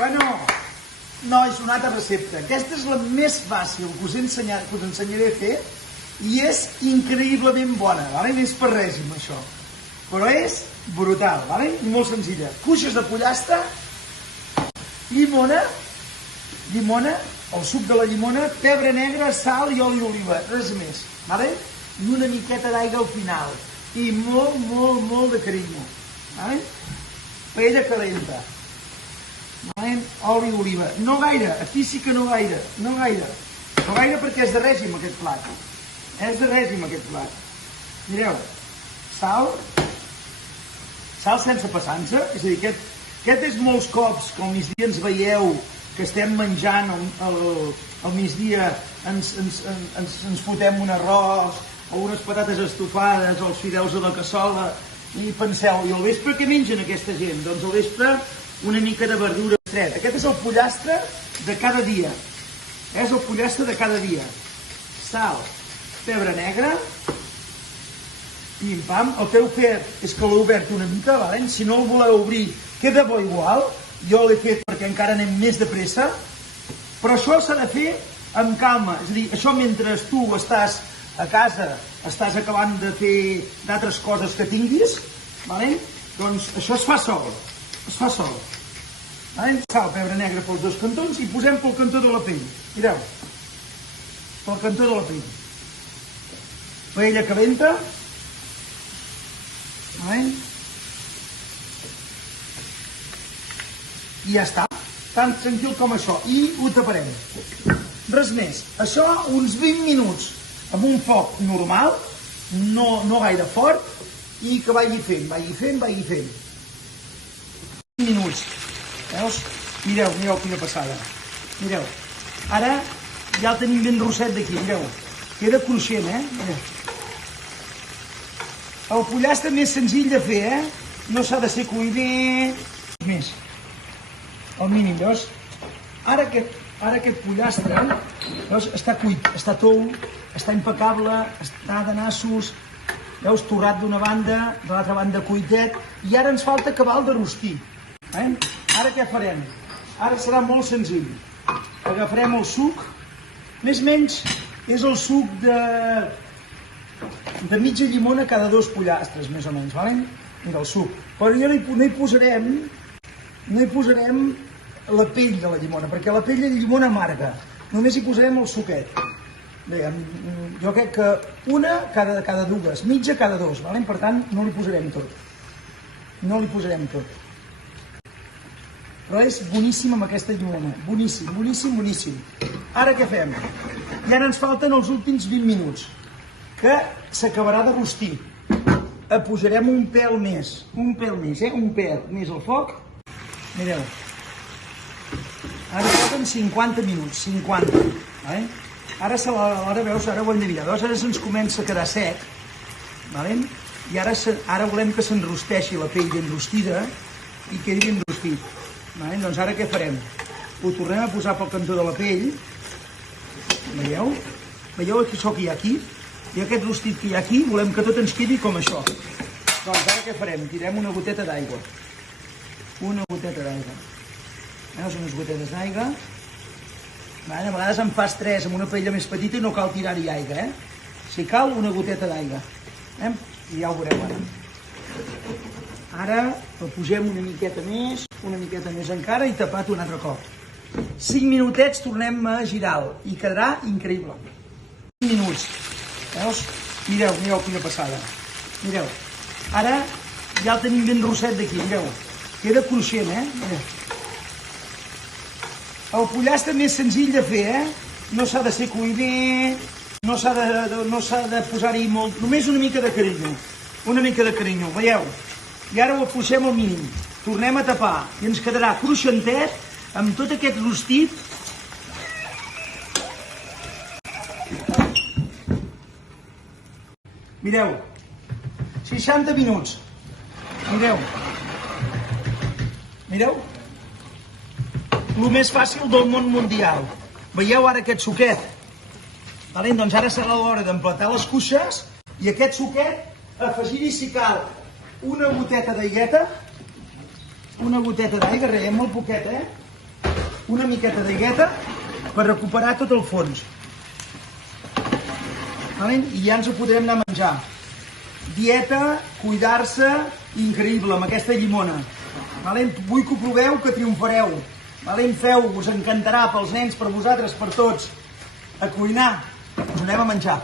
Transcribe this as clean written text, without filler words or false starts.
Bueno, nois, una altra recepta. Aquesta és la més fàcil que us ensenyaré a fer i és increïblement bona, vale? No és per règim, això. Però és brutal, vale? Molt senzilla. Cuixes de pollastre, llimona, el suc de la llimona, pebre negre, sal i oli d'oliva, res més, vale? I una miqueta d'aigua al final. I molt de carinyo, vale? Paella calenta. Oli d'oliva, no gaire, aquí sí que no gaire perquè és de règim aquest plat, mireu, sal sense passar-se, és a dir, aquest és molts cops que al migdia ens veieu que estem menjant al migdia, ens fotem un arròs o unes patates estofades o els fideus a la cassola i penseu, i al vespre què mengen aquesta gent? Doncs al vespre una mica de verdura estreta. Aquest és el pollastre de cada dia. És el pollastre de cada dia. Sal, pebre negre, pim-pam. El que heu fet és que l'he obert una mica, vale? Si no el voleu obrir, queda bo igual. Jo l'he fet perquè encara anem més de pressa. Però això s'ha de fer amb calma. És a dir, això mentre tu estàs a casa, estàs acabant de fer d'altres coses que tinguis, vale? Doncs això es fa sol. Sal, pebre negre pels dos cantons i posem pel cantó de la pell. Mireu, pel cantó de la pell. Paella calenta. I ja està, tan tranquil com això. I ho taparem. Res més. Això uns 20 minuts amb un foc normal, no gaire fort, i que vagi fent. 20 minuts. Veus? Mireu quina passada. Mireu. Ara ja el tenim ben rosset d'aquí, mireu. Queda cruixent, Mireu. El pollastre més senzill de fer, No s'ha de ser cuiner. Més. El mínim, veus? Ara aquest pollastre, veus, està cuit, està tou, està impecable, està de nassos, veus, torrat d'una banda, de l'altra banda cuitet, i ara ens falta acabar el de rostir. Ara què farem? Ara serà molt senzill. Agafarem el suc, més o menys és el suc de mitja llimona cada 2 pollastres, més o menys, vale? Mira, el suc. Però jo no hi posarem la pell de la llimona, perquè la pell de llimona amarga. Només hi posarem el suquet. Bé, jo crec que una cada 2, mitja cada 2, vale? Per tant, no li posarem tot. No li posarem tot. Però és boníssim amb aquesta llimona. Boníssim, boníssim, boníssim. Ara què fem? I ara ens falten els últims 20 minuts, que s'acabarà de rostir. Posarem un pèl més, un pèl més al foc. Mireu. Ara falten 50 minuts, 50. Ara veus, ara ho hem de mirar. Veus, ara se'ns comença a quedar sec. I ara volem que s'enrosteixi la pell ben rostida i quedi ben rostit. Doncs ara què farem? Ho tornem a posar pel cantó de la pell. Veieu? Veieu això que hi ha aquí? I aquest rostit que hi ha aquí, volem que tot ens quedi com això. Doncs ara què farem? Tirem una goteta d'aigua. Una goteta d'aigua. Veus, unes gotetes d'aigua. A vegades en fas 3 amb una paella més petita i no cal tirar-hi aigua, Si cal, una goteta d'aigua. I ja ho veureu ara. Ara el posem una miqueta més encara i tapat un altre cop. 5 minutets, tornem a girar-lo i quedarà increïble. 5 minuts. Veus? Mireu quina passada. Mireu. Ara ja el tenim ben rosset d'aquí, mireu. Queda cruixent, Mireu. El pollastre més senzill de fer, No s'ha de ser cuiner, no s'ha de posar-hi molt, només una mica de carinyo. Una mica de carinyo, veieu? I ara ho afluixem al mínim. Tornem a tapar i ens quedarà cruixentet amb tot aquest rostit. Mireu, 60 minuts. Mireu. El més fàcil del món mundial. Veieu ara aquest suquet? Doncs ara serà l'hora d'emplatar les cuixes i aquest suquet afegir-hi, si cal, una goteta d'aigueta, una goteta d'aigua, molt poqueta, una miqueta d'aigueta per recuperar tot el fons. I ja ens ho podrem anar a menjar. Dieta, cuidar-se, increïble, amb aquesta llimona. Vull que ho proveu, que triomfareu. Feu, us encantarà, pels nens, per vosaltres, per tots. A cuinar, us anem a menjar.